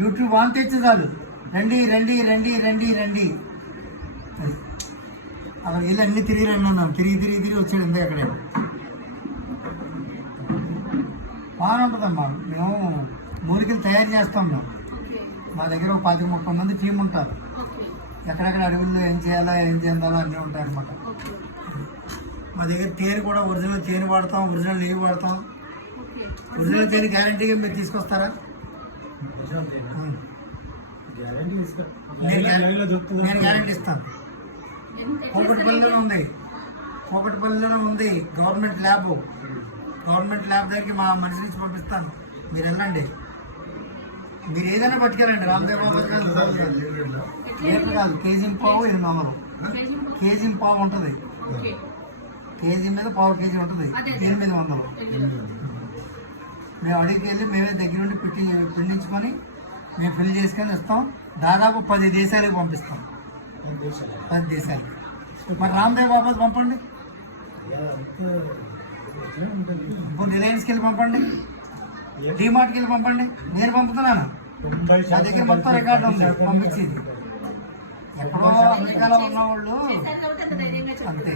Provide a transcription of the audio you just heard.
YouTube on తెచ్చి చాలు రండి రండి రండి రండి రండి అలా వీళ్ళు అన్ని తిరిగి రండి అన్నాను. తిరిగి తిరిగి తిరిగి వచ్చాడు ఇంత అక్కడే. బాగానే ఉంటుందమ్మా. మేము మూలికలు తయారు చేస్తాం. మేము మా దగ్గర ఒక 25-30 మంది టీం ఉంటారు. ఎక్కడెక్కడ అడవుల్లో ఏం చేయాలో ఏం చేయాలో అన్నీ ఉంటాయి అన్నమాట. మా దగ్గర తేనె కూడా ఒరిజినల్ తేనె వాడతాం, ఒరిజినల్ నెయ్యి వాడతాం. ఒరిజినల్ తేనె గ్యారంటీగా మీరు తీసుకొస్తారా? నేను గ్యారంటీ ఇస్తాను. కోకటిపల్లిలో ఉంది గవర్నమెంట్ ల్యాబ్. గవర్నమెంట్ ల్యాబ్ దగ్గరికి మా మనిషి నుంచి పంపిస్తాను. మీరు వెళ్ళండి. మీరు ఏదైనా పట్టుకెళ్ళండి. రామదేవ్ బాబా లీటర్ కాదు, కేజీ పావు 800. కేజీ పావు ఉంటుంది. కేజీ మీద పావు కేజీ ఉంటుంది. 800. మేము అడిగికి వెళ్ళి మేమే దగ్గర నుండి పిండించుకొని మేము ఫిల్ చేసుకొని ఇస్తాం. దాదాపు 10 దేశాలకు పంపిస్తాం. 10 దేశాలకి. మరి రామదేవ్ బాబాకి పంపండి, ఇప్పుడు రిలయన్స్కి వెళ్ళి పంపండి, డీమార్ట్కి వెళ్ళి పంపండి. నేను పంపుతున్నాను. నా దగ్గర మొత్తం రికార్డు ఉంది పంపించేది. ఎప్పుడో అమెరికాలో ఉన్నవాళ్ళు అంతే.